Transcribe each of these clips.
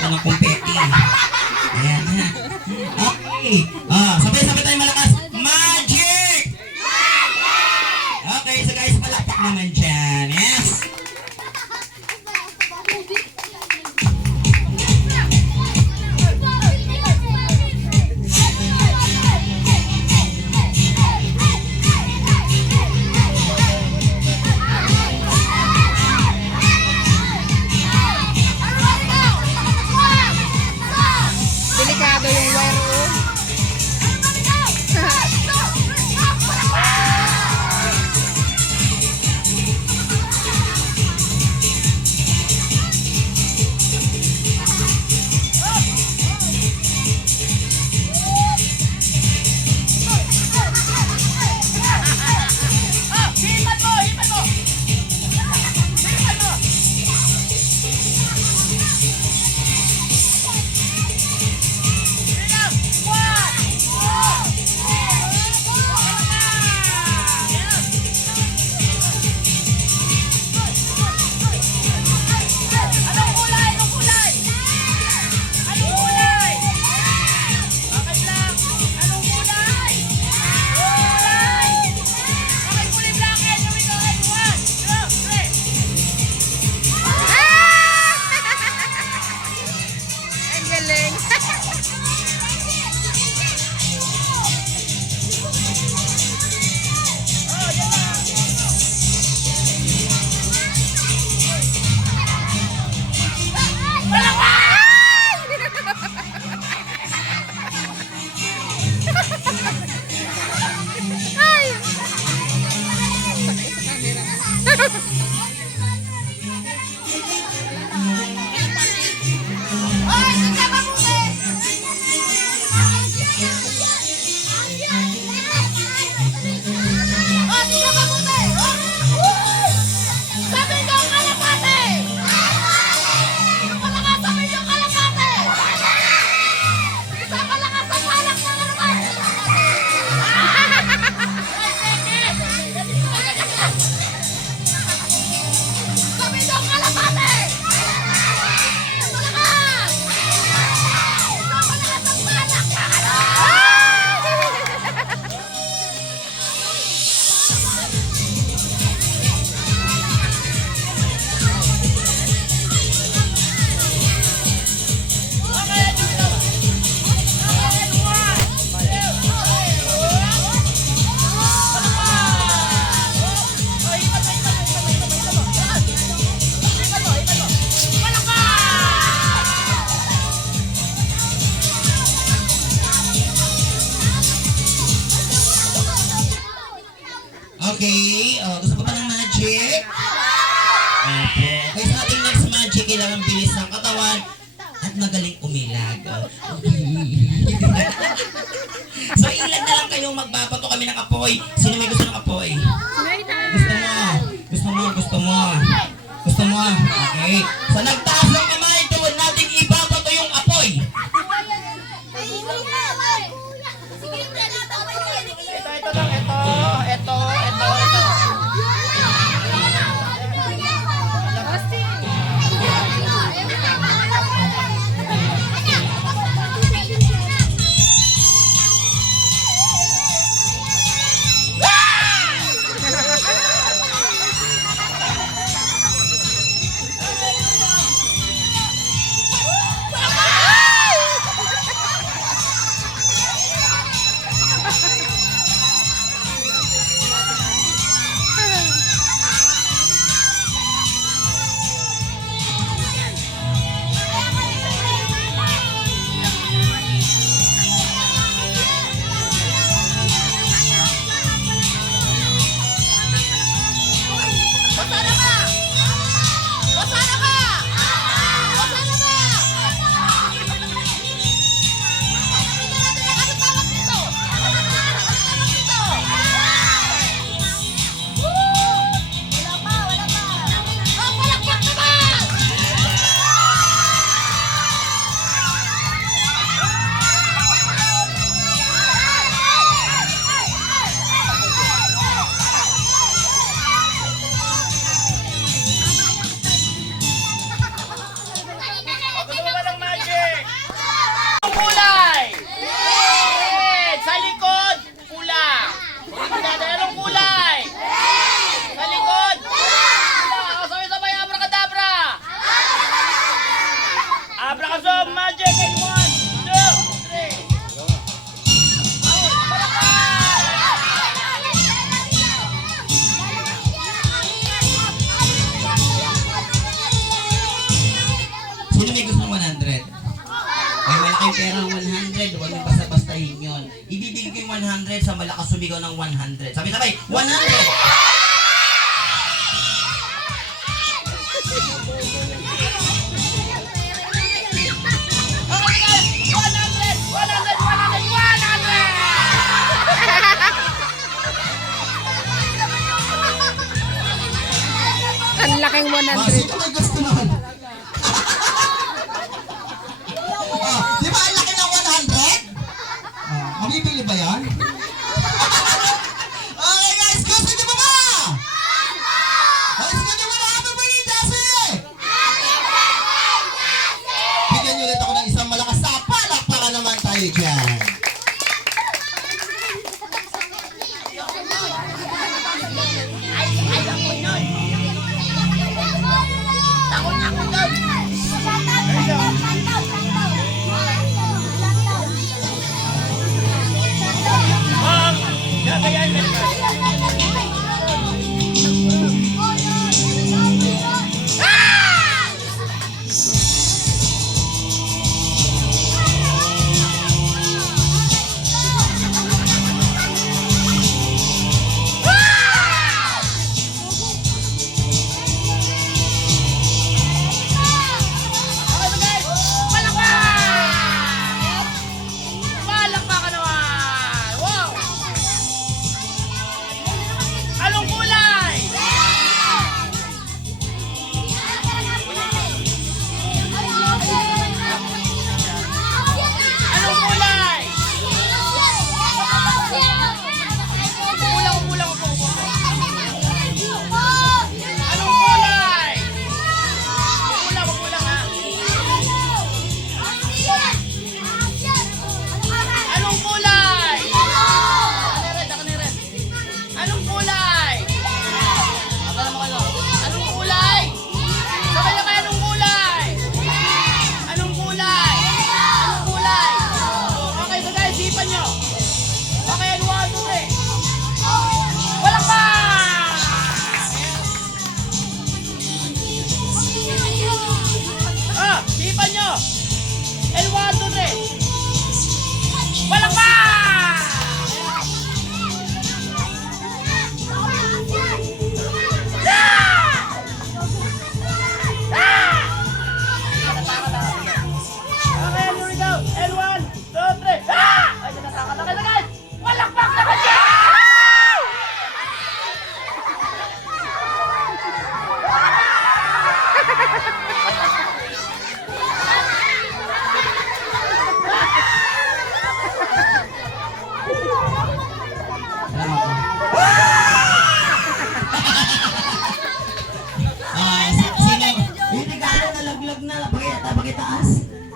ka ng kumpeti. Ayan ha. Okay. Sabay-sabay tayo malakas. Magic! Okay, so guys, palakpak naman dyan. Yes! Delikado yung wire ko. Okay, gusto ko pa ng magic? Okay. Okay, sa ating next magic, kailangan bilis ng katawan at magaling umilag. So, ilan na lang kayong magbabato kami ng apoy. Sino may gusto ng apoy? Gusto mo? Gusto mo? Gusto mo? Gusto mo? Okay. So, nagtaas ng kamay, doon natin ibabato yung apoy. Ito lang, ito. Sino may gusto ng 100? Ay, malaking pera ang 100. Huwag nang basta-bastahin yun. Ibibigay ko yung 100 sa malakas sumigaw ng 100. Sabay-sabay, 100! Ang laking Sino may gusto naman? Di ba ang laki ng 100? Mabibili ba yan? Okay guys, gusto niyo ba ba? Gusto niyo ba na happy birthday, Jessie? Bigyan niyo ulit ako ng isang malakas na palakpakan naman tayo dyan.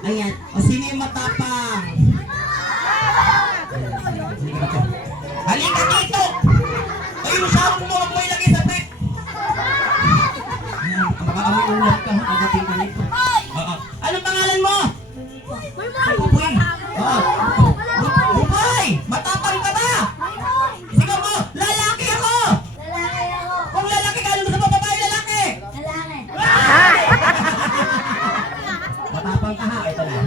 Ayan. O sino yung matapang? Halika dito! Ay, yung sarong mo, huwag mo ilagay sa bed. Ayan, baka kami ulat ka, pagdating ka nito. Anong pangalan mo? Pupoy. Pupoy! Matapang ka ba? Sige mo, lalaki ako! Kung lalaki ka, ano sa babae lalaki? Matapang ka ha, ito na.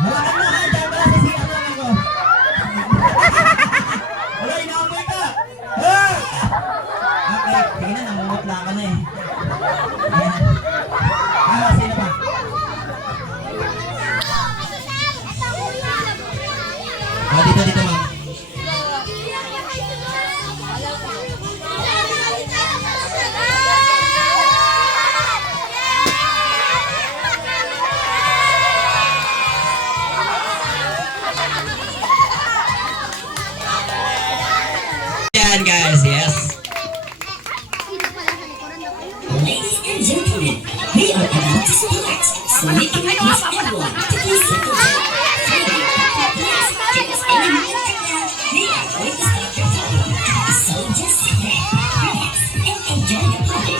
Hawakan mo ha, dyan pala sisiyan lang ako. Wala, inaamoy ka. Ah! Okay, sige na, namumutla ka na eh. Ayan. Sino pa? Dito ma'am. Yan guys, yes. Ladies and gentlemen, we are about to start, so we can request everyone to please settle down. Please, because any minute now, we are going to start performing. So just sit there, relax, and enjoy the party.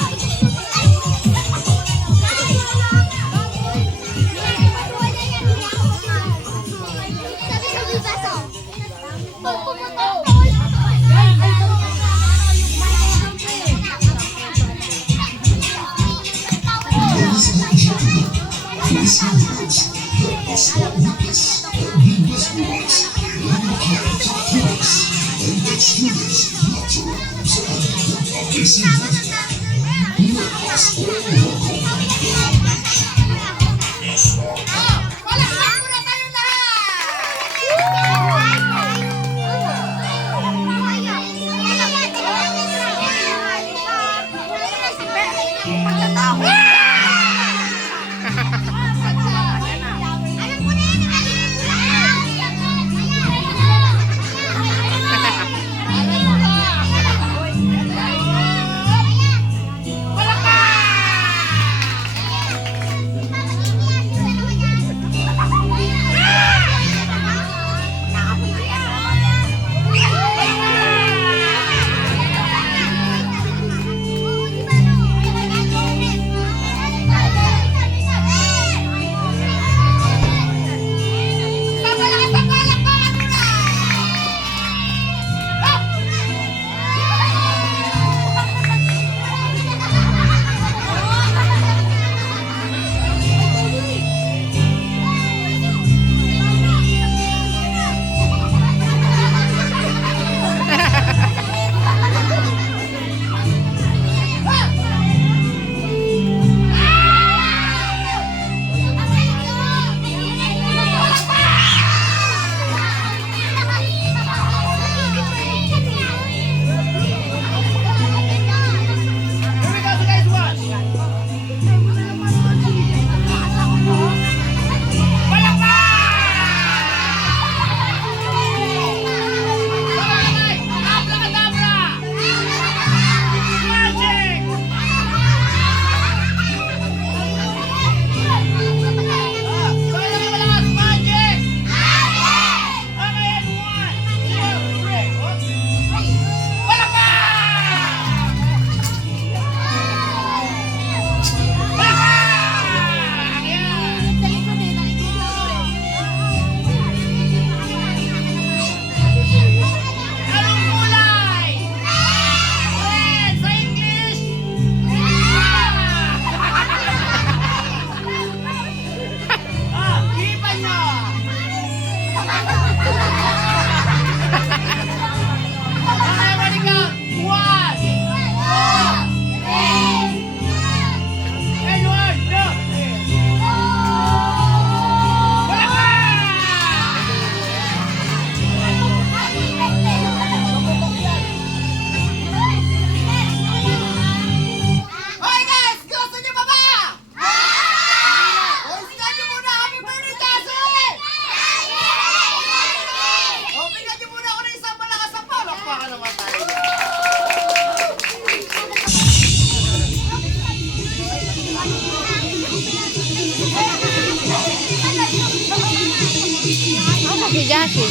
Si Jackie.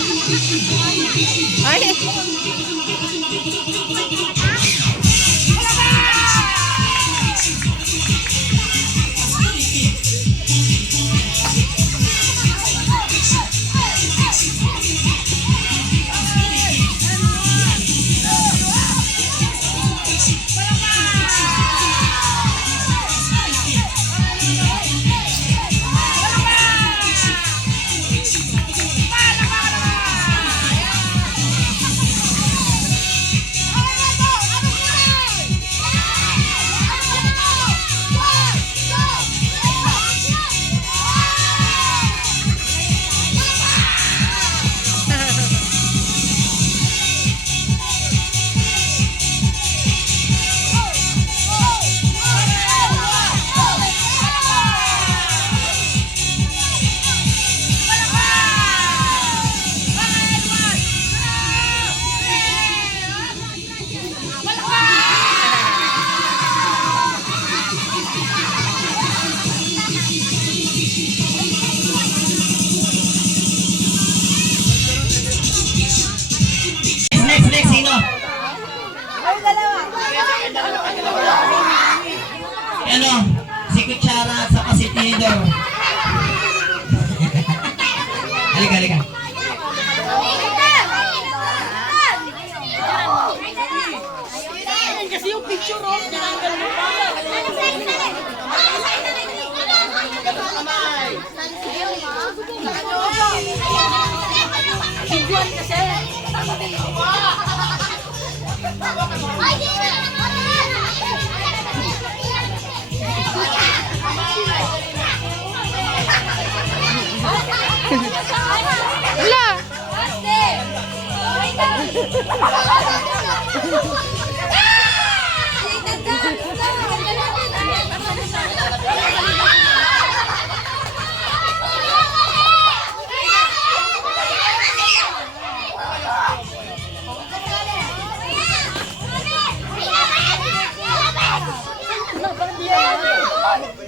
Ay. Next, sino? Ano? Si Kutsara at saka si Tinidor. Halika. kasi yung picture, oh. Tinanggal mo pa. Siguan kasi. Wala.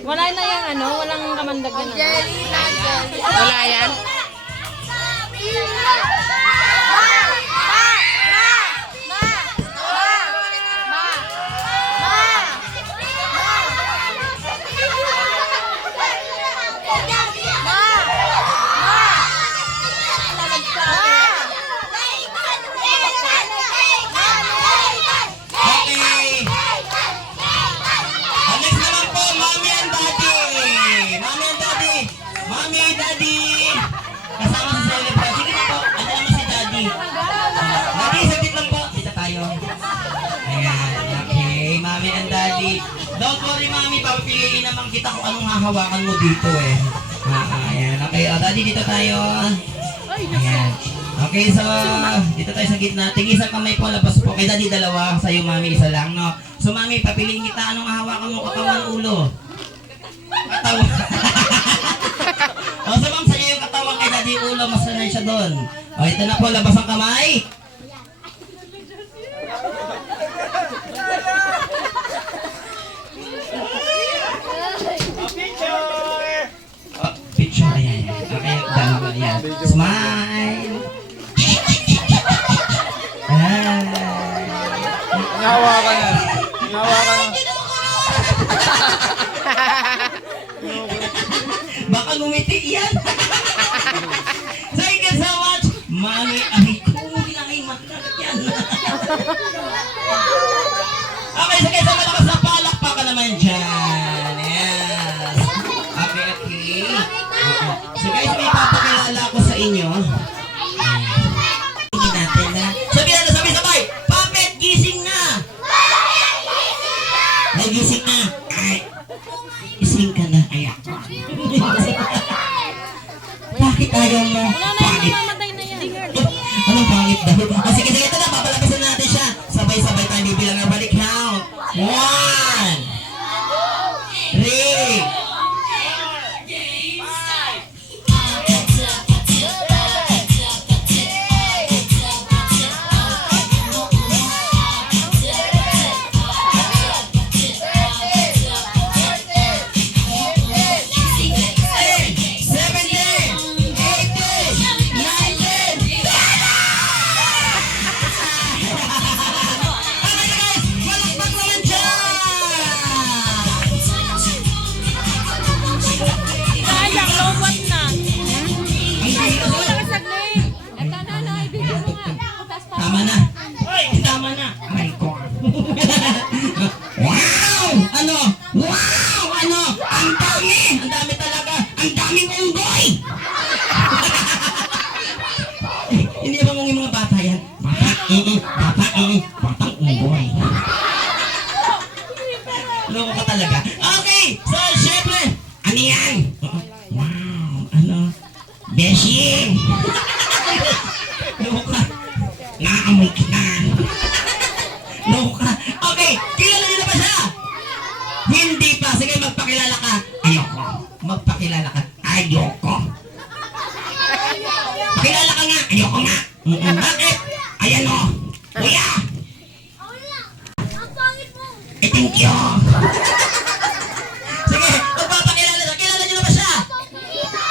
Wala na yung ano, walang kamandagan. Wala yan. Okay. Next naman po, Mommy and Daddy. Mommy and Daddy. Mommy and Daddy. Kasama sa celebration. Sige na po, ano naman si Daddy. Daddy, saglit lang po. Dito tayo. Ayan, okay. Mommy and Daddy. Don't worry, Mommy. Papapiliin naman kita kung anong hahawakan mo dito eh. Ayan, okay. O, Daddy, dito tayo. Ayan. Okay, so dito tayo sa gitna. Tingin isang kamay po, labas po. Kay Daddy, dalawa. Sa'yo, Mami, isa lang, no? So, Mami, papiliin kita. Anong hahawakan mo? Katawan, ulo? Katawan. O, so, Ma'am, sa'yo yung katawan kay Daddy, ulo. Mas sanay siya doon. O, ito na po, labas ang kamay. Oh, picture, ayan. Okay, dalawa, ayan. Smile. Ngawa ka na. Ngawa ka na. Baka ngumiti yan. Thank you so much. Mami, ay, hindi na kayo makakat yan. Okay, sige, sa malakas na palakpakan naman dyan. Yes. Okay, okay. So guys, may papakilala ko sa inyo. Hindi natin na. Sabi na, sabay-sabay. Puppet, gising na. Ay, gising na. Ay, gising ka na. Ay, ako. Bakit ayaw mo? Pangit. Anong pangit daw? Sige, sige, ito na. Papalabasan natin siya. Sabay-sabay tayo bibilang ang balik count. 1, 3, tama na. Tama na. Aray ko. Wow! Ano? Wow! Ano? Ang dami! Ang dami talaga! Ang daming unggoy! Hindi ba mong yung mga bata yan? Batang unggoy. Loko ka talaga. Okay! So, syempre, ano yan? Wow! Ano? Beshi! Loko ka. Naamoy ka na. Loko ka. Okay, kilala niyo na ba siya? Hindi pa. Sige, magpakilala ka. Ayoko. Magpakilala ka. Ayoko. Pakilala ka nga. Ayoko nga. Bakit? Ayan o. Kuya. Thank you. Sige, magpapakilala siya. Kilala niyo na ba siya?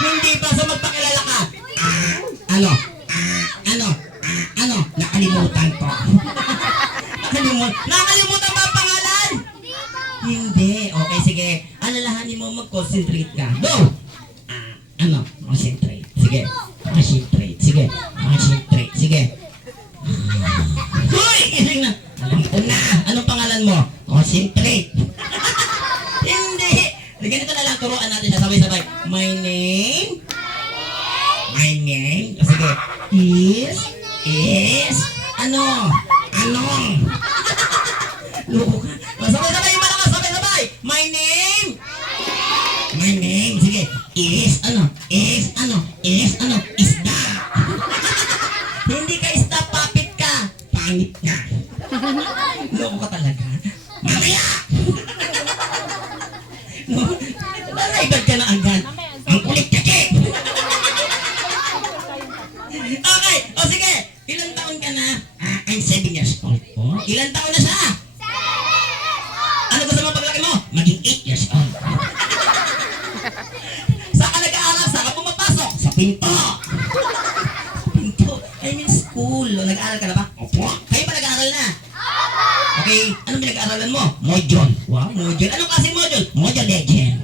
Hindi pa. So magpakilala ka. Ano? Nakalimutan ko. Nakalimutan ba ang pangalan? Hindi. Okay, sige. Alalahanin mo, mag-concentrate ka. Go! Concentrate. Sige. Concentrate. Sige. Concentrate. Sige. Hoy! Ising na. Alam ko na. Anong pangalan pangalan mo? O, siyempre. Hindi. Ganito na lang, turuan natin siya sabay-sabay. My name? My name? O, sige. Is? Ano? Loko ka. O, sabay-sabay yung malakas, sabay-sabay. My name? My name, sige. Is ano? Isda. Hindi ka isda, papit ka. Pangit ka. Loko ka talaga. Mamaya! No? Naraibad ka na agad. Ang kulit ka, Che. Okay, o sige. Ilang taon ka na? I'm 7 years old. Oh, ilang taon na siya? Ano gusto mo paglaki mo? Maging 8 years old. Saan ka nag-aaral? Saan ka pumapasok? Sa pinto. Pinto? I mean school. Nag-aaral ka na ba? Opo. Kayo ba nag-aaral na? Okay. Anong pinag-aaralan mo? Module. Wow, module. Anong klaseng module? Module Legend.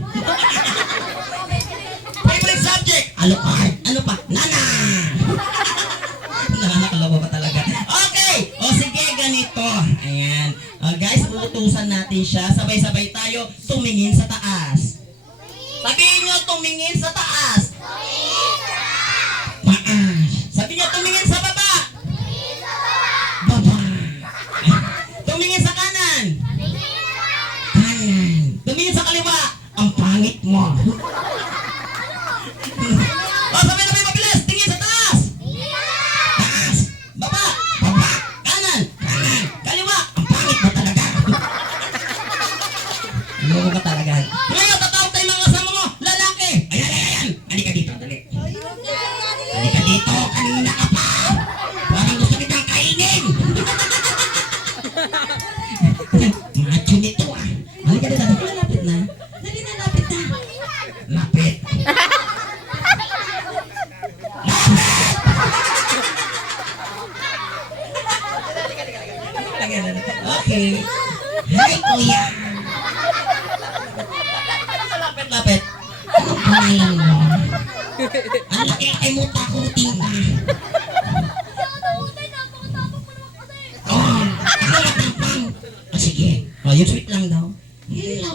Favorite subject? Alokard. Ano pa? Nana. Nakakaloko ka talaga. Okay. O sige, ganito. Ayan. Guys, uutusan natin siya. Sabay-sabay tayo tumingin sa taas. Sabihin nyo, tumingin sa taas. Taas. Sabihin nyo, tumingin sa baba. Baba. Tumingin sa kanan. Kanan. Tumingin sa kaliwa. Ang pangit mo. O, sabay-sabay mabilis. Tingin sa taas. Taas. Baba. Baba. Kanan. Kanan. Kaliwa. Ang pangit mo talaga. Loko ka talaga. Ngayon, tatawag tayo mga kasama mo. Lalaki. Ayan. Halika dito. Dali. Halika dito. Kanina ka pa. Parang gusto kitang kainin. Macho nito ah. Halika dito. Lapit na. Dali na, lapit na. Lapit. Okay. Hi, kuya. Lapit. Anong pangalan mo? Ang laki mo takutin ka. Oh, ako matapang. O sige. O, yung sweet lang daw. Hello.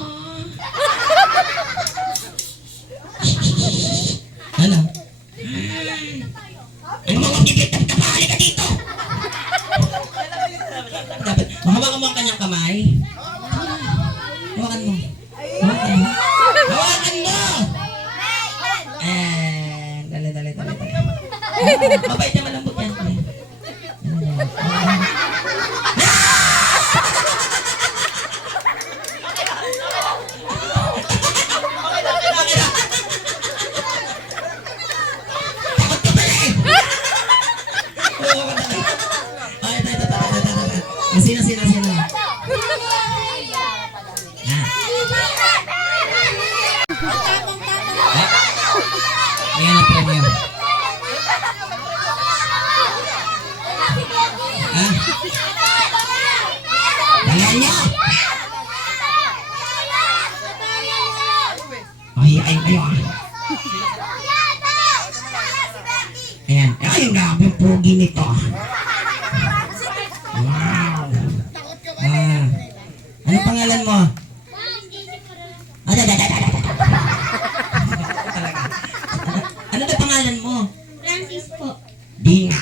Ano? Ano mga kibitap ka pa? Halika dito. Dapat, mahawakan mo ang kanyang kamay. Hawakan mo. Hawakan mo. Hawakan mo! Dali. Mabait na malambot yan. Sino? Ayan ang premyo. Dalihan niyo! Mahihain kayo ah. Ayan. Ayun nga, yung pogi nito. Wow. Ano pangalan mo? Ano ba pangalan mo? Francis po. Di nga.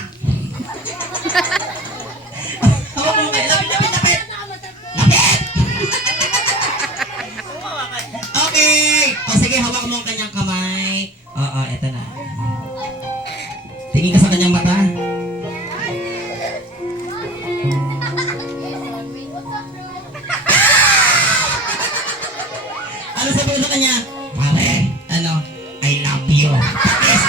Hawak mo kayo. Lapit. Okay. O sige, hawak mo ang kanyang kamay. Oo, eto na. Tingin ka sa kanyang mata. Ano sabi mo sa kanya? Pare, ano? I love you. Yes.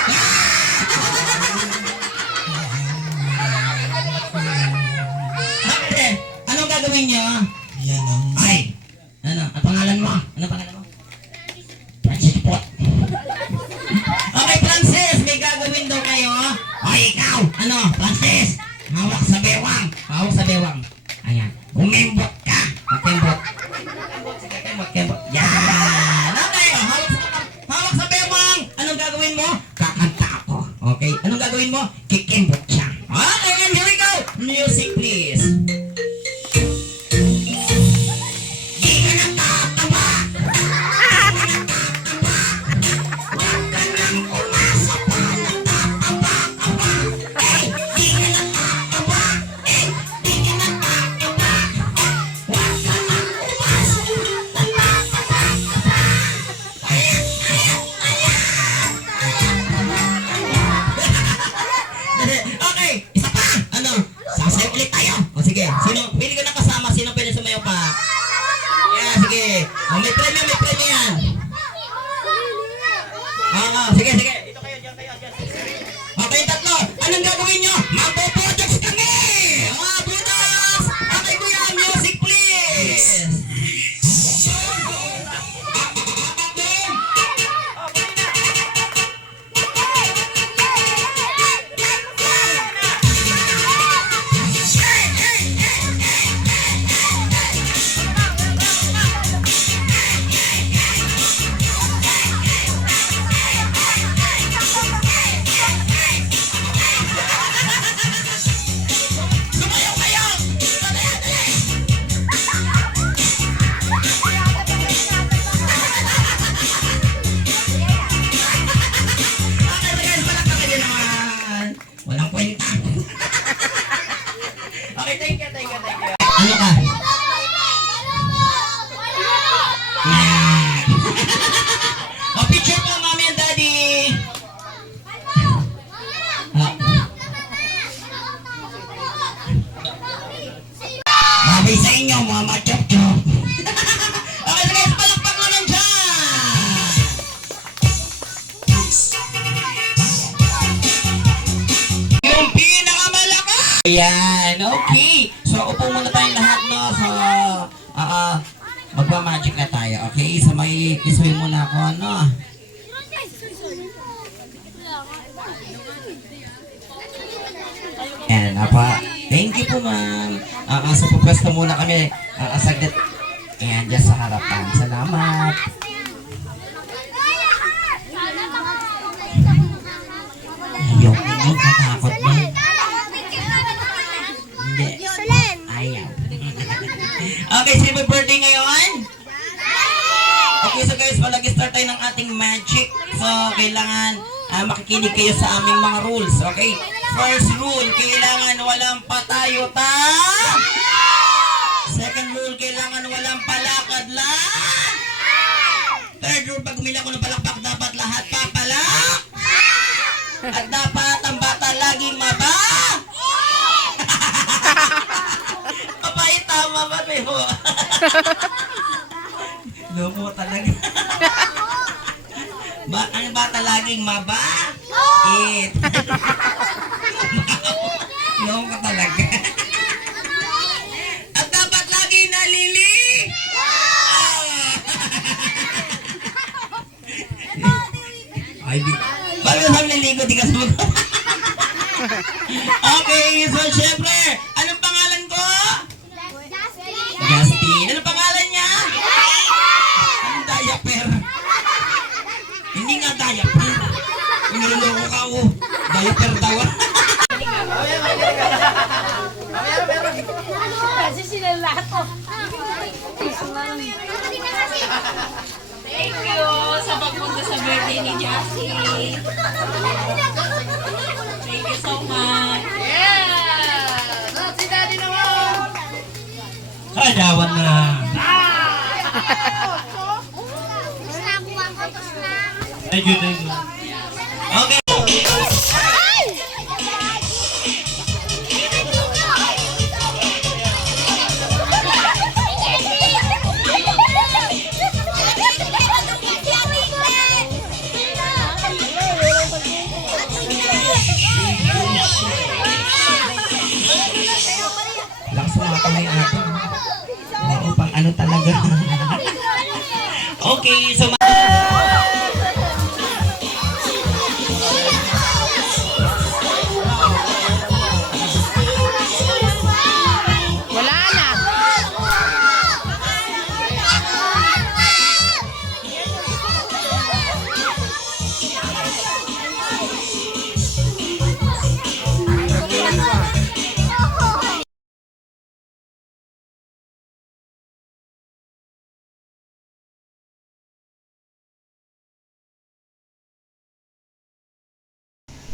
Bakit? Anong gagawin niyo? Yan ang... Ay! Ano? Ang pangalan mo? Ano pangalan mo? Francis po. Okay, Francis! May gagawin daw kayo. O, ikaw! Ano? Francis! Hawak sa bewang. Hawak sa bewang. Ayan. Umembot ka. Umembot. Kembot. Yan! Okay! Hawak sa bewang! Anong gagawin mo? Kakanta ako. Okay? Anong gagawin mo? Kikembot siya. Okay, and here we go! Music, please. Anong gagawin nyo? Magpo-projects kami! Mga budas! Okay, kuya, music please! Sumayaw kayo! Dali, dali! Okay, guys, palakpakan nyo naman. Walang kwenta. Okay, thank you, thank you, thank you. Ano ka? O, picture po, mommy and daddy. Ah. Babay sa inyo, mga machop-chop. Okay, so guys, palakpak naman dyan. Yung pinakamalakas. Ayan, okay. So, upo muna tayong lahat, no? So, magpa-magic na tayo, okay? So, may isway muna ako, no? Ayan, apa. Thank you po, ma'am. So, pupwesto muna kami. Saglit. Ayan, dyan sa harapan. Salamat. Ayaw ko nyo, katakot mo. Hindi. Ayaw. Okay, sino may birthday ngayon? Okay, so guys, mag-start tayo ng ating magic. So, kailangan makikinig kayo sa aming mga rules, okay? First rule, kailangan walang patayuta. Second rule, kailangan walang palakad lang. Third rule, pag umila ko ng palakpak, dapat lahat papalak. At dapat ang bata laging maba. Abay, tama ba, Bebo? Lomo talaga. Ang bata laging maba? It. Lomo ka talaga. At dapat lagi nalili. Ay, di. Bakit naman naligo? Di ka sumunod. Okay, so syempre, anong pangalan ko? Justin. Anong pangalan niya? Anong diaper? Hindi nga diaper. Niloloko ka, oh. Diaper daw. Kasi sila lahat ko. Thank you sa pagpunta sa birthday ni Jassy. Thank you so much. Kadawan na. Thank you, thank you. Okay. Lakas mga kamay natin. Oo, pang ano talaga. Okay, so Wala na.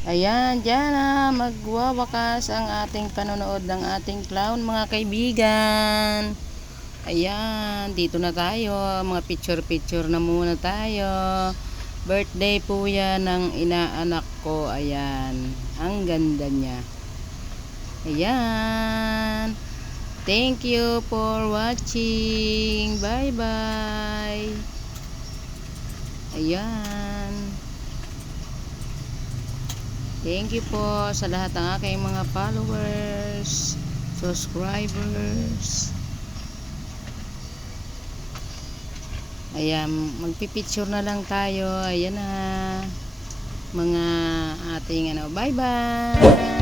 Ayan, dyan na magwawakas ang ating panonood ng ating clown, mga kaibigan. Ayan, dito na tayo. Mga picture-picture na muna tayo. Birthday po yan ng inaanak ko. Ayan, ang ganda niya. Ayan. Thank you for watching. Bye-bye. Ayan. Thank you po sa lahat ng aking mga followers, subscribers. Ayan, magpipicture na lang tayo. Ayan na. Mga ating bye bye.